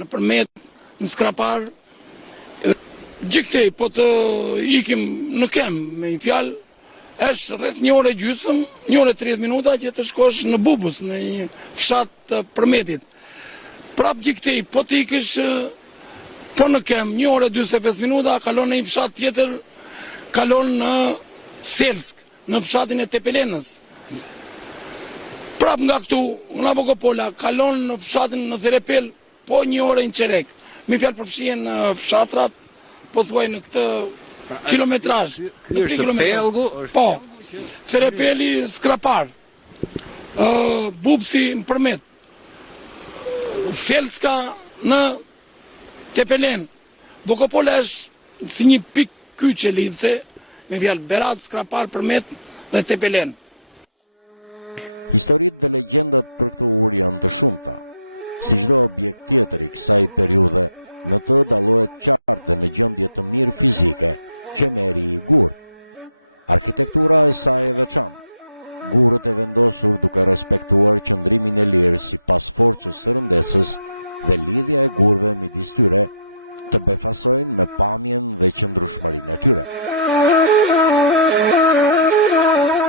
në përmet, në skrapar, gjikëtej, po të ikim në kem, me një fjalë, është rreth 1 orë gjysmë, 1 orë 30 minuta që të shkosh në Bubës, në një fshat të përmetit. Prap gjikëtej, po të ikësh, po në kem, 1 orë 45 minuta, kalon në një fshat tjetër, kalon në Selsk, në fshatin e Tepelenës. Prap nga këtu, nga Bogopola, kalon në fshatin në Therepel, po 1 orë në qerek. Me fjalë përfshihen fshatrat, po thuaj në këtë kilometrazh. Ky është pelgu? Po, Therepeli Skrapar, Bubësi në përmet, Selska në Tepelen. Bogopola është si një pik kyçe lidhse, me fjalë Berat, Skrapar, përmet dhe Tepelen.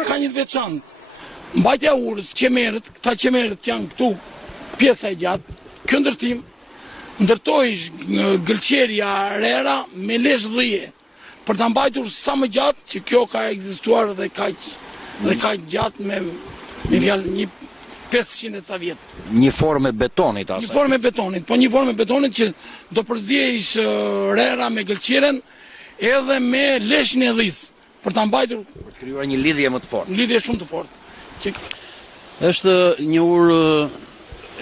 Ka një të veçantë. Mbajtja urës, qemerët, këta qemerët janë këtu, pjesa e gjatë, kjo ndërtim, ndërtojsh gëlqerja rera me lesh dhije, për të mbajtur sa më gjatë që kjo ka ekzistuar dhe ka gjatë me fjalë një 500 ca vjetë. Një formë e betonit asaj. Një formë e betonit, po një formë e betonit që do përzjejsh rera me gëlqeren edhe me leshin e dhis, për të mbajtur. Për të krijuar një lidhje më të fortë. Lidhje shumë të fortë. Është një urë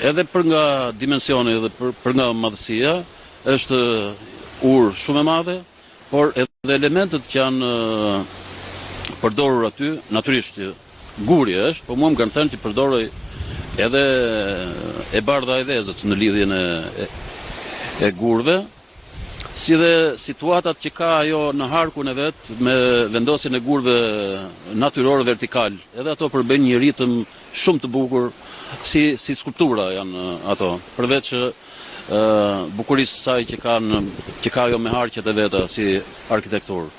edhe për nga dimensioni dhe për nga madhësia, është urë shumë e madhe, por edhe elementet që janë përdorur aty, natyrisht guri është, po mua më kanë thënë që përdoroj edhe e bardha e vezës në lidhjen e gurve, si dhe situatat që ka ajo në harkun e vetë me vendosjen e gurve natyror vertikal. Edhe ato përbën një ritëm shumë të bukur, si skulptura janë ato. Përveç bukurisë saj që ka ajo me harqet e veta si arkitekturë.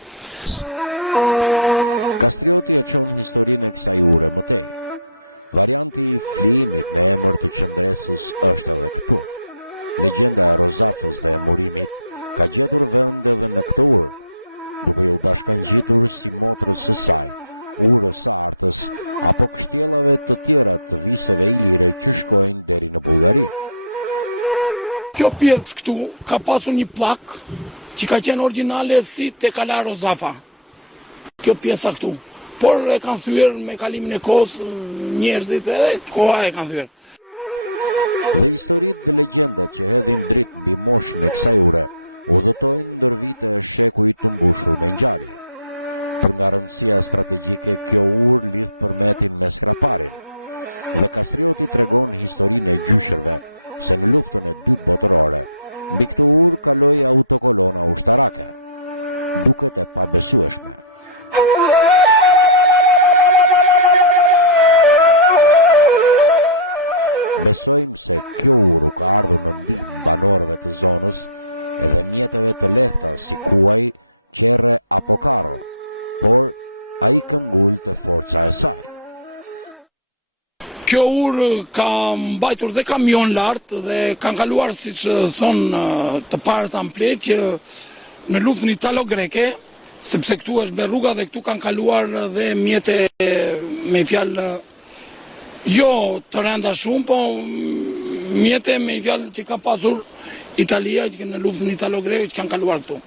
Kjo pjesë këtu ka pasur një plak që ka qenë origjinale si te Kalaro Zafa. Kjo pjesa këtu. Por e kanë thyer me kalimin e kohës njerëzit edhe koha e kanë thyer. Kjo urë ka mbajtur dhe kamion lartë dhe kanë kaluar, siç thonë të parët amplet, që në luftën italo-greke, sepse këtu është me rruga dhe këtu kanë kaluar dhe mjete me fjalë jo të rënda shumë, po mjete me fjalë që ka pasur Italia që në luftën italo-greke që kanë kaluar këtu.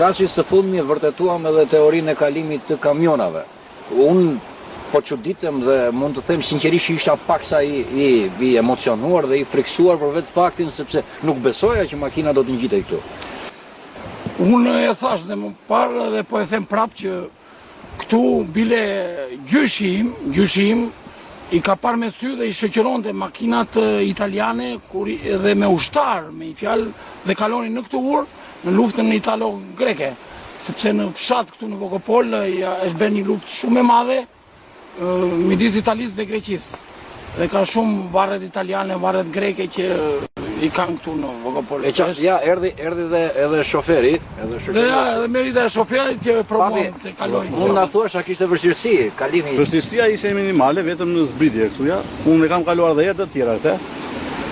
Kaqi së fundmi vërtetuam edhe teorinë e kalimit të kamionave. Unë po çuditem dhe mund të them sinqerisht isha paksa i emocionuar dhe i friksuar për vetë faktin sepse nuk besoja që makina do të ngjitej këtu. Unë e thash dhe më parë dhe po e them prapë që këtu bile gjyshim i ka parë me sy dhe i shoqëronte makinat italiane dhe me ushtar, me i fjalë, dhe kalonin në këtë urë në luftën italo-greke, sepse në fshat këtu në Vogopol është bërë një luftë shumë e madhe midis Italisë dhe Greqisë. Dhe ka shumë varret italiane, varret greke që i kanë këtu në Vogopol. Ja, erdhi dhe edhe shoferi, Dhe merri dhe shoferit që promovon të kalojnë. Unë na thuash a kishte vështirësi kalimi. Vështirësia ishte minimale vetëm në zbritje këtu ja. Unë e kam kaluar dhe herë të tjera këtë.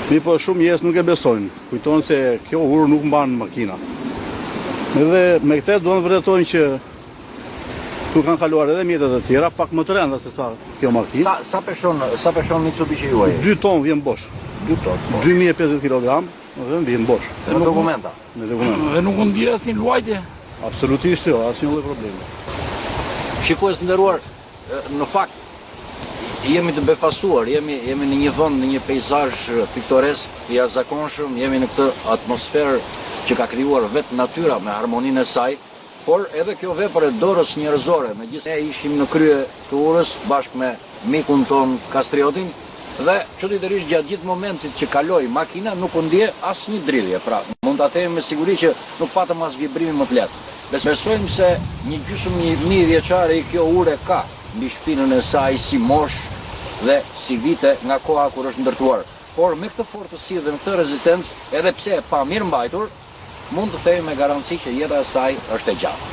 Mi po shumë njerëz nuk e besojnë. Kujtojnë se kjo urë nuk mban makina. Edhe me këtë duan të vërtetojnë që tu kanë kaluar edhe mjetet e tjera, pak më të rënda se sa kjo makinë. Sa peshon Mitsubishi juaj? 2 ton vjen bosh. 2 ton. 2050 kg, dhe vjen bosh. Me dokumenta. Me dokumenta. Dhe nuk ndje asnjë luajtje. Absolutisht jo, asnjë lloj problemi. Shikues nderuar, në fakt jemi të befasuar, jemi në një vend, në një peizazh piktoresk i jashtëzakonshëm, jemi në këtë atmosferë që ka krijuar vetë natyra me harmoninë e saj, por edhe kjo vepër e dorës njerëzore, megjithëse ne ishim në krye të urës bashkë me mikun ton Kastriotin dhe çuditërisht gjatë gjithë momentit që kaloi makina nuk u ndje asnjë dridhje. Pra, mund ta them me siguri që nuk patëm as vibrimin më të lehtë. Besojmë se një gjysmë mijë vjeçare i kjo ure ka mbi shpinën e saj si mosh dhe si vite nga koha kur është ndërtuar. Por me këtë fortësi dhe me këtë rezistencë, edhe pse e pa mirë mbajtur, mund të themi me garanci që jeta e saj është e gjatë.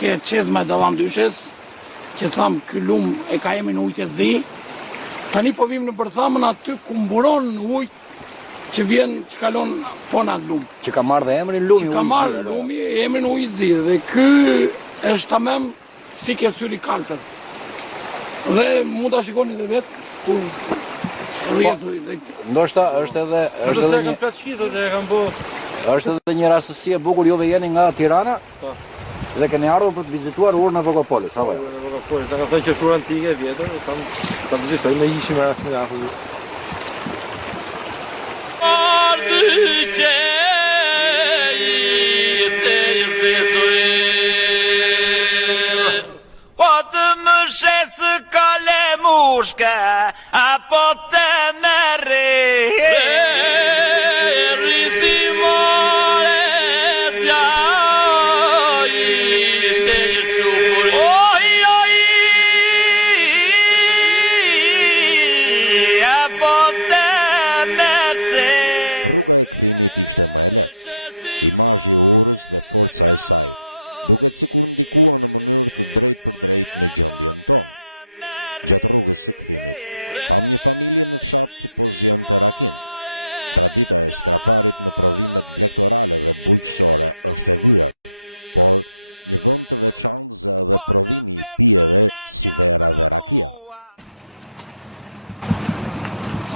Ke qezma e dallandyshes, që tham ky lum e ka emrin ujtë e zi. Tani po vim në përthamën aty ku mburon ujë që vjen, që kalon pona lum. Që ka marrë dhe emrin lumi. Që ka marrë lumi emrin ujë i zi dhe ky është tamam si ke syri kaltër. Dhe mund ta shikoni edhe vetë ku rrjetu dhe ndoshta është edhe është edhe një rastësi e bukur, juve jeni nga Tirana? Po. Dhe keni ardhur për të vizituar urën e Vogopolis, apo jo? Ta ka thënë që është urë antike e vjetër, ta vizitoj me ishim e rastin e afu. Apo të merre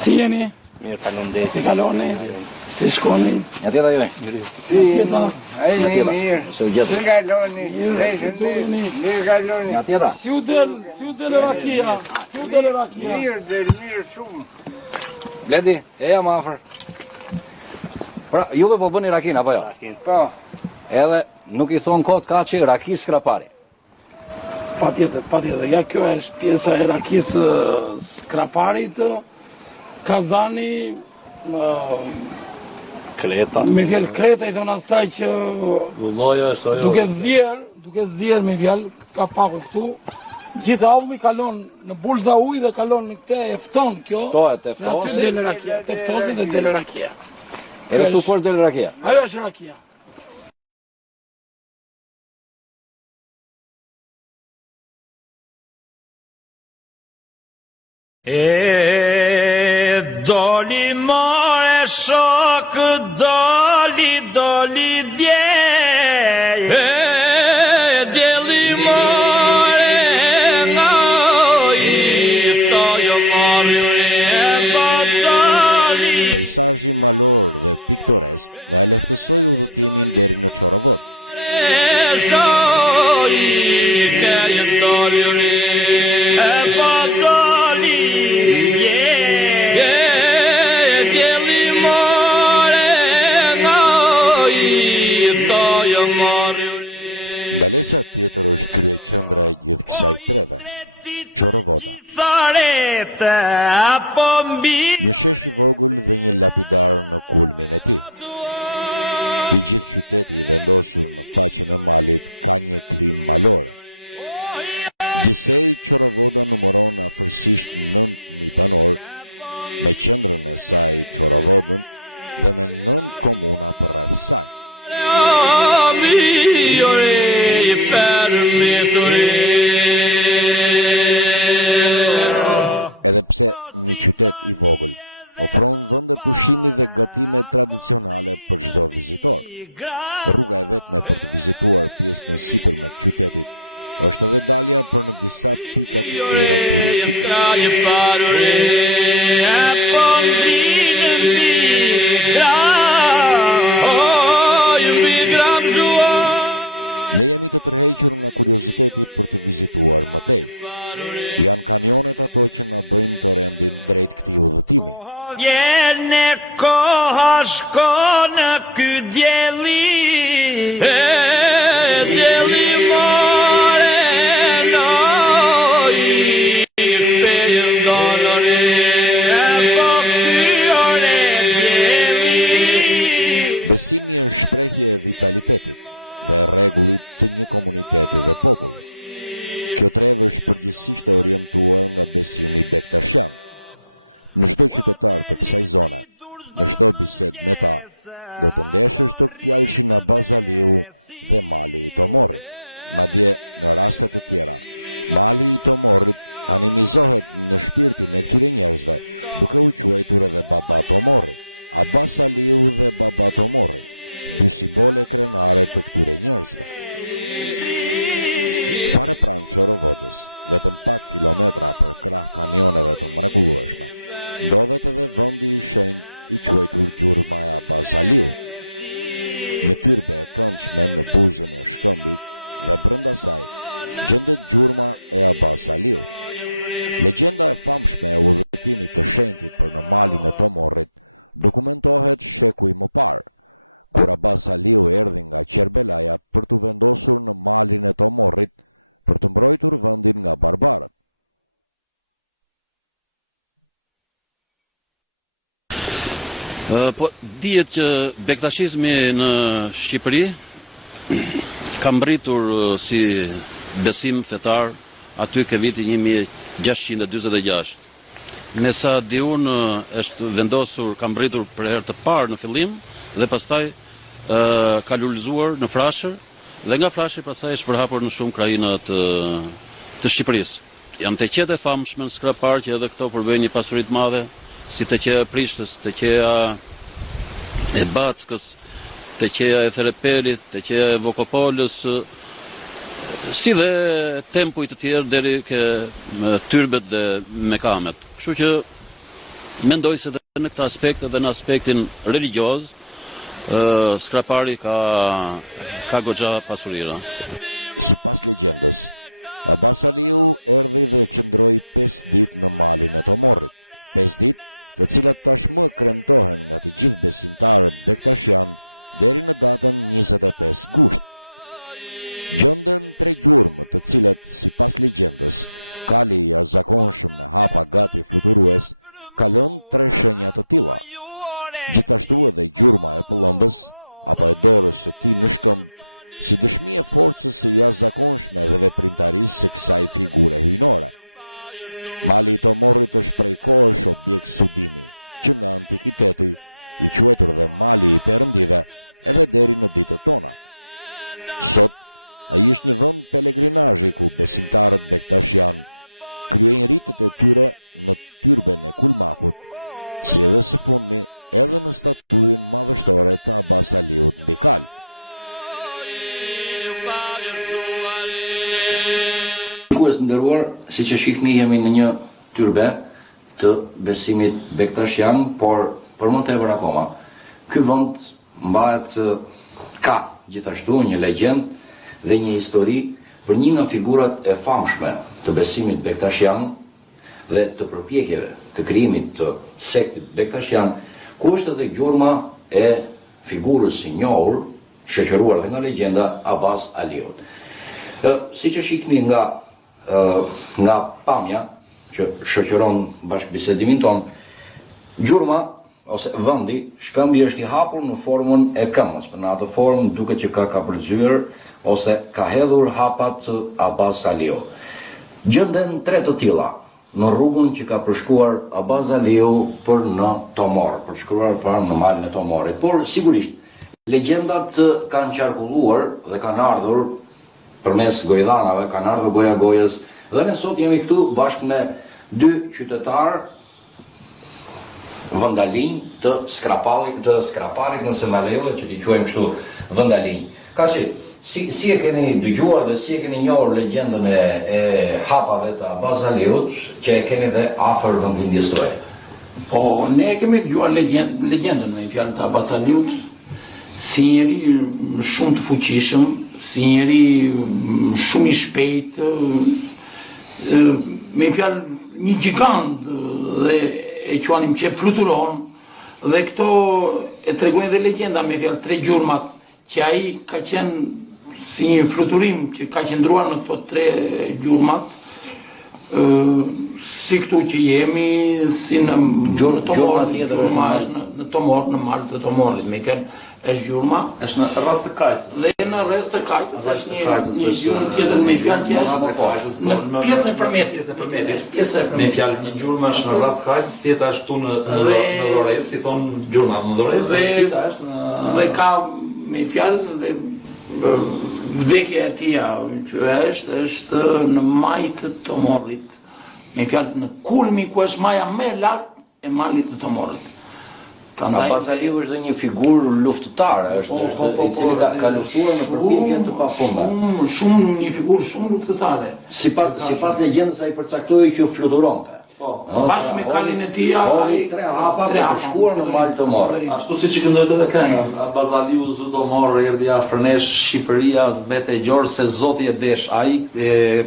Si jeni? Mirë, faleminderit. Si kaloni? Si shkoni? Ja tjeta juve. Si jeta? Mirë. Se u gjetë. Mirë kaloni. Ja tjeta. Si u del rakia? Si u del rakia? Mirë shumë. Bledi, eja më afër. Pra, juve po bëni rakin, apo jo? Po. Edhe nuk i thon kot kaçi raki skrapari. Patjetër. Ja kjo është pjesa e rakisë skraparit, kazani, Kreta. me fjalë kreta i thonë asaj që Lulloja është ajo. duke zjerë me fjalë ka paku këtu. Gjithë avulli kalon në bulza ujë dhe kalon në këtë e fton kjo. Ftohet, e Dhe aty ftosi. del rakia, te ftosi dhe del rakia. Edhe këtu poshtë del rakia. Ajo është rakia. Doli more shok, doli djej. Djeli more ngoj, to jo morë e po doli. Doli more shoj, ke jem doli e po doli. Apo mbi Vjene koha shkon ky djeli, djeli more noj, fejën dolore, po ky ore djeli. Djeli more noj, fejën dolore. O deli dritur zdo mëngjes, apo rritë besi. Po, dihet që bektashizmi në Shqipëri ka mbritur si besim fetar aty ke viti 1646. Me sa di unë është vendosur, ka mbritur për herë të parë në fillim dhe pastaj ka lulëzuar në Frashër dhe nga Frashër pastaj është përhapur në shumë krajina të Shqipërisë. Janë teqet e famshme në skrapar që edhe këto përbëjnë një pasuri të madhe, si teqeja e Prishtës, teqeja e Backës, teqeja e Therepelit, teqeja e Vokopolës, si dhe tempuj të tjerë deri ke Tyrbet dhe Mekamet. Kështu që mendoj se dhe në këtë aspekt edhe në aspektin religioz, Skrapari ka goxha pasurira. Shikues të nderuar, siç e shihni jemi në një tyrbe të besimit bektashian, por për më tepër akoma, ky vend mbahet ka gjithashtu një legjend dhe një histori për një nga figurat e famshme të besimit bektashian dhe të përpjekjeve të krijimit të sektit bektashian, ku është edhe gjurma e figurës së njohur, shoqëruar dhe nga legjenda Abbas Aliut. Siç e shihni nga pamja që shoqëron bashkëbisedimin ton, gjurma ose vendi shkëmbi është i hapur në formën e këmbës, në atë formë duket që ka kapërcyer ose ka hedhur hapat Abbas Aliu. Gjenden 3 të tilla në rrugën që ka përshkuar Abbas Aliu për në Tomor, për shkruar për në malin e Tomorit. Por sigurisht legjendat kanë qarkulluar dhe kanë ardhur përmes gojdhanave, kanë ardhur goja gojës, dhe ne sot jemi këtu bashkë me 2 qytetarë vëndalinj të Skraparit nëse ma lejohet që t'i quajmë kështu vëndalinj. Ka që, si e keni dëgjuar dhe si e keni njohur legjendën e hapave të Abbas Aliut, që e keni dhe afër vendlindjes tuaj? Po, ne kemi dëgjuar legjendën me fjalë të Abbas Aliut, si njeri shumë të fuqishëm, si njeri shumë i shpejt, me fjalë një gjigant dhe e quanim që fluturon, dhe këto e tregojnë dhe legjenda me fjalë 3 gjurmat, që ai ka qenë si një fluturim që ka qëndruar në këto 3 gjurmat, si këtu që jemi, si në Tomor, në Tomor, në malë të Tomorit, me kërë është gjurma. Është në rreth të Kajsës. Dhe në rreth të Kajsës është një gjurmë tjetër me fjalë që është në pjesën e përmetit. Me fjalë një gjurmë është në rreth të Kajsës, tjetra është këtu në Dhores, si thon gjurma në Dhores, tjetra është në dhe ka me fjalë dhe vdekja e tij që është në majtë të Tomorit. Me fjalë në kulmi ku është maja më e lartë e malit të Tomorit. Abbas Aliu është dhe një figurë luftëtare, është i cili ka luftuar në përpjekje të pafunda. Shumë një figurë shumë luftëtare. Sipas legjendës ai përcaktoi që fluturonte. Bashkë me kalin e tij, ai 3 hapa të shkuar në mal të Tomorit. ashtu siç i këndojt edhe këngë. Abbas Aliu zu Tomor erdhi afër nesh, Shqipëria zbete e gjorë se Zoti e desh. Ai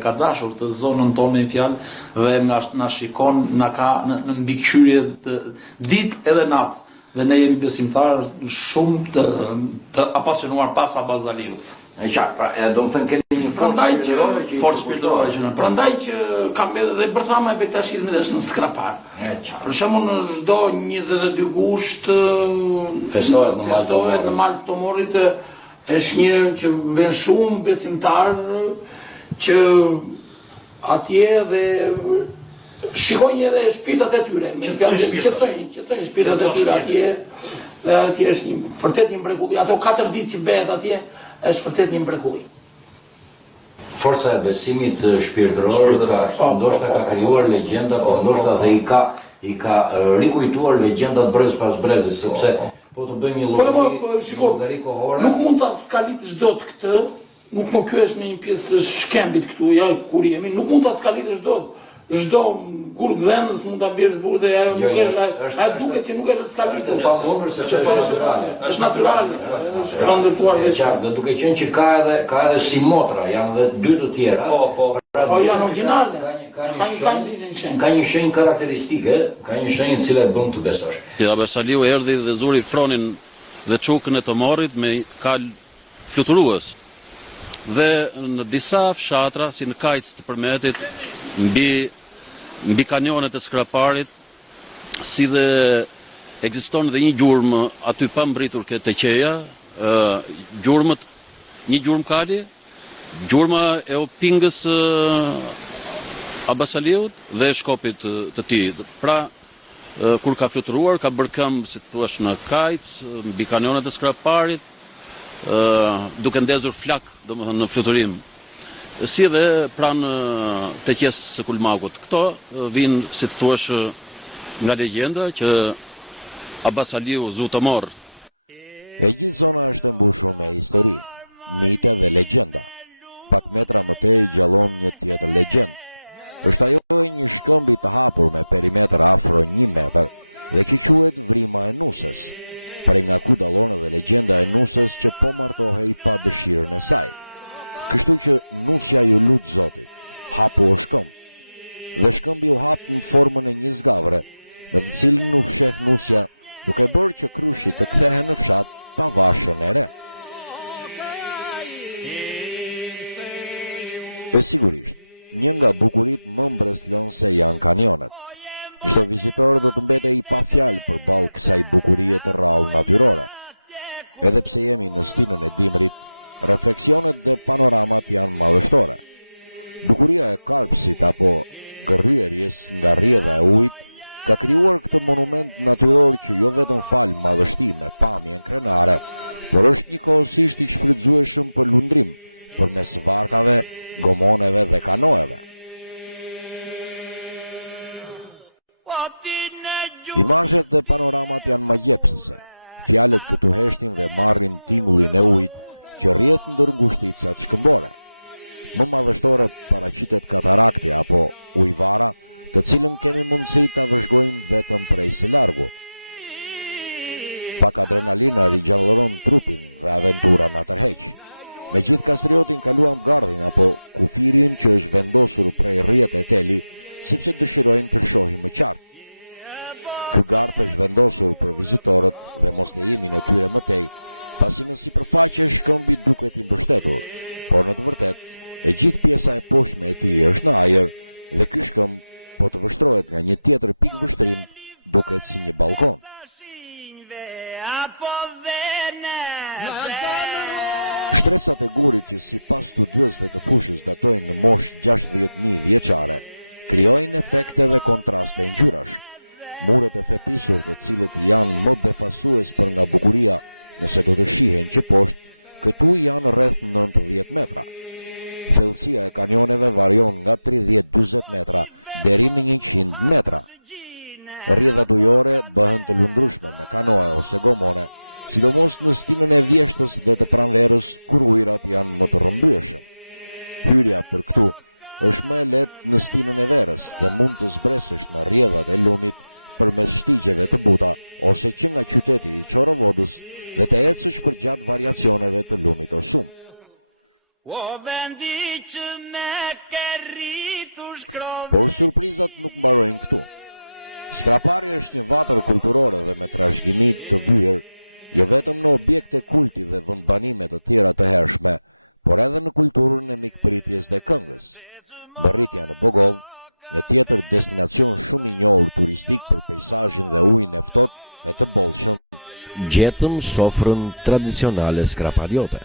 ka dashur të zonën tonë me fjalë dhe na shikon, na ka në mbikëqyrje ditë edhe natë. Dhe ne jemi besimtarë shumë të apasionuar pas Abbas Aliut. E qartë, pra, do më thënë keni një forcë shpirtërore që në prandaj që kam edhe bërthama e bektashizmit është në Skrapar. Për shembull në çdo 22 gusht festohet në mal të Tomorit, është një që vjen shumë besimtar që atje dhe shikojnë edhe shpirtat e tyre, qetësojnë shpirtat e tyre atje, dhe atje është vërtet një mrekulli. Ato 4 ditë që bëhet atje është vërtet një mrekulli. Forca e besimit shpirtëror ndoshta ka krijuar legjenda, por ndoshta dhe i ka rikujtuar legjendat brez pas brezi, sepse po të bëjmë një llogari kohore. Nuk mund ta skalitësh dot këtë, nuk ky është në një pjesë të shkembit këtu, ja kur jemi, nuk mund ta skalitësh dot. çdo kur gdhenës mund ta bjerë burrë dhe ajo nuk është, ajo duket që nuk është skalitur. Pa mundur se është natyrale. Është natyrale, është ndërtuar E qartë, dhe duke qenë që ka edhe si motra, janë dhe dy të tjera. Po janë origjinale. Ka një shenjë karakteristike, ka një shenjë e cila e bën të besosh. Ja, Abasaliu erdhi dhe zuri fronin dhe çukën e tomorit me kal fluturues. Dhe në disa fshatra, si në Kajc të Përmetit, mbi kanionet e Skraparit, si dhe ekziston dhe një gjurmë aty pa mbritur këtë qeja, gjurmët, një gjurmë kali, gjurma e opingës Abasaliut dhe e shkopit të tij. Pra, kur ka fluturuar, ka bërë këmbë, si të thuash, në Kajc, mbi kanionet e Skraparit, duke ndezur flak, domethënë në fluturim. Si dhe pranë teqes së Kulmakut. Këto vinë, si të thuash, nga legjenda që Abasaliu Zutomor O vendi që me ke rritu shkrove Gjetëm sofrën tradicionale skrapariote.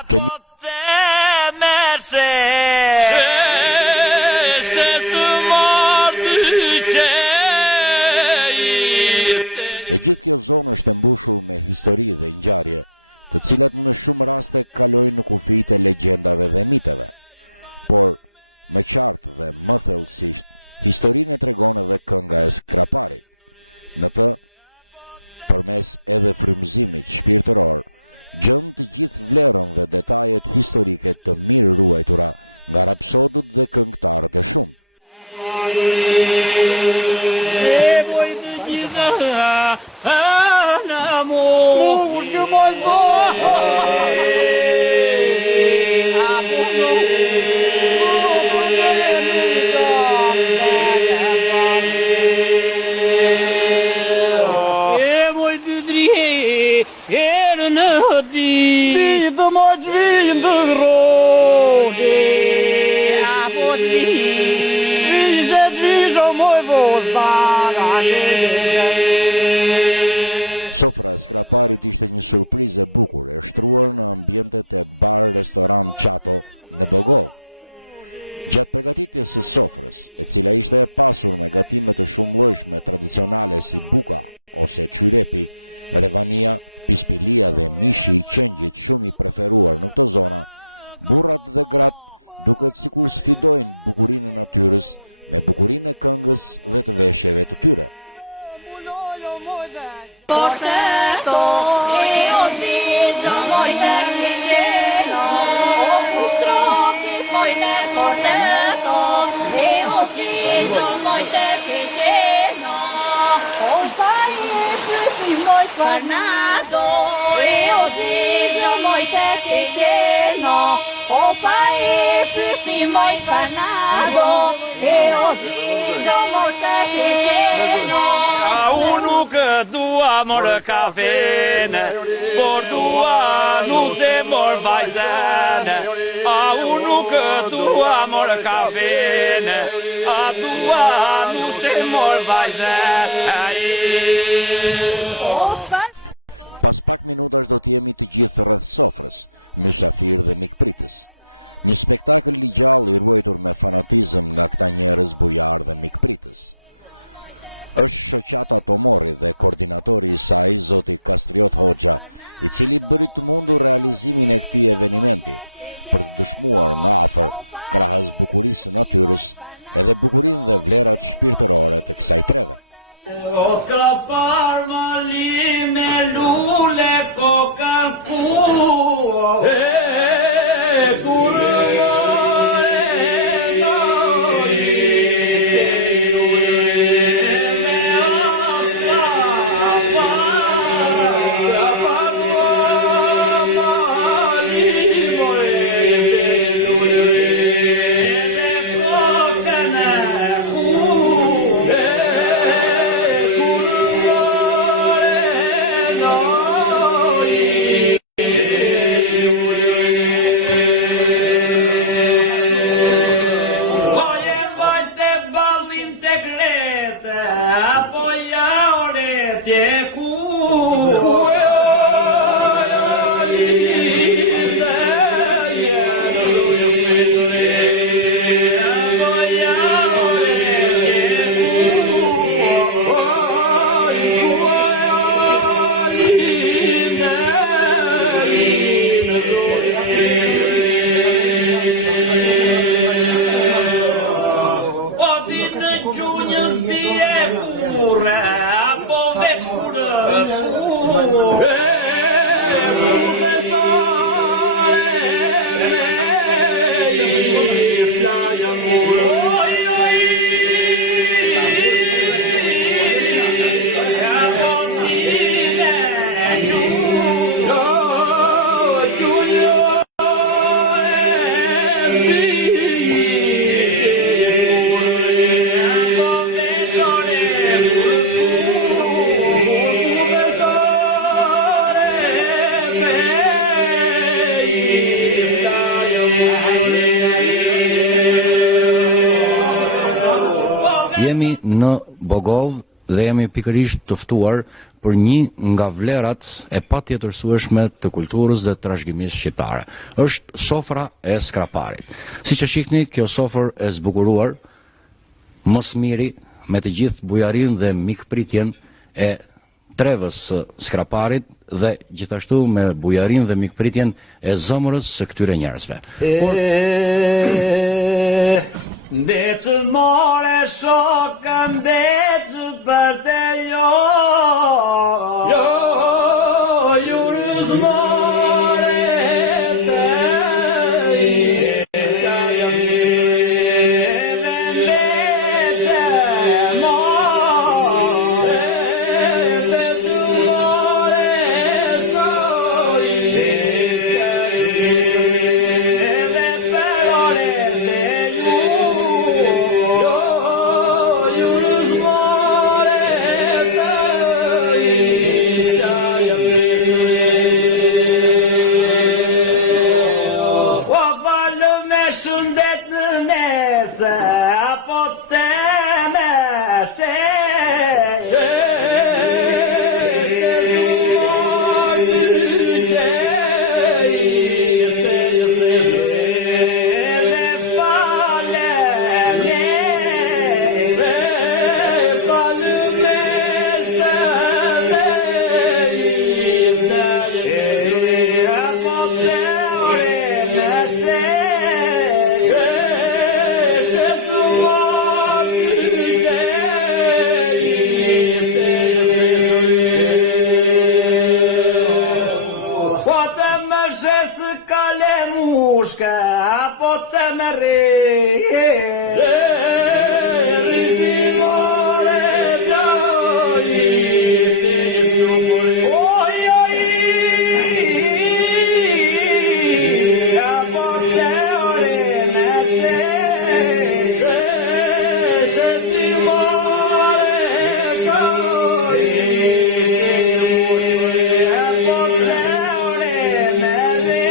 Apo te Unë nuk dua morë kafene, por dua nuse morë vajzene. Unë nuk dua morë kafene, dua nuse morë vajzene. O ska par mali me lule koka ku kur Jemi në Bogov dhe jemi pikërisht të ftuar për një nga vlerat e patjetërsueshme të kulturës dhe trashëgimisë shqiptare. Është sofra e skraparit. Siç e shihni, kjo sofër e zbukuruar, mos miri me të gjithë bujarinë dhe mikpritjen e trevës së skraparit dhe gjithashtu me bujarinë dhe mikpritjen e zëmrës së këtyre njerëzve. Ndecë more shoka, ndecë për te jo jurës more te dhe ndecë more botë me re. Rizimore gjoj, oj, oj, a botë ore me tre, rizimore gjoj, a botë ore me re.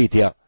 Gracias.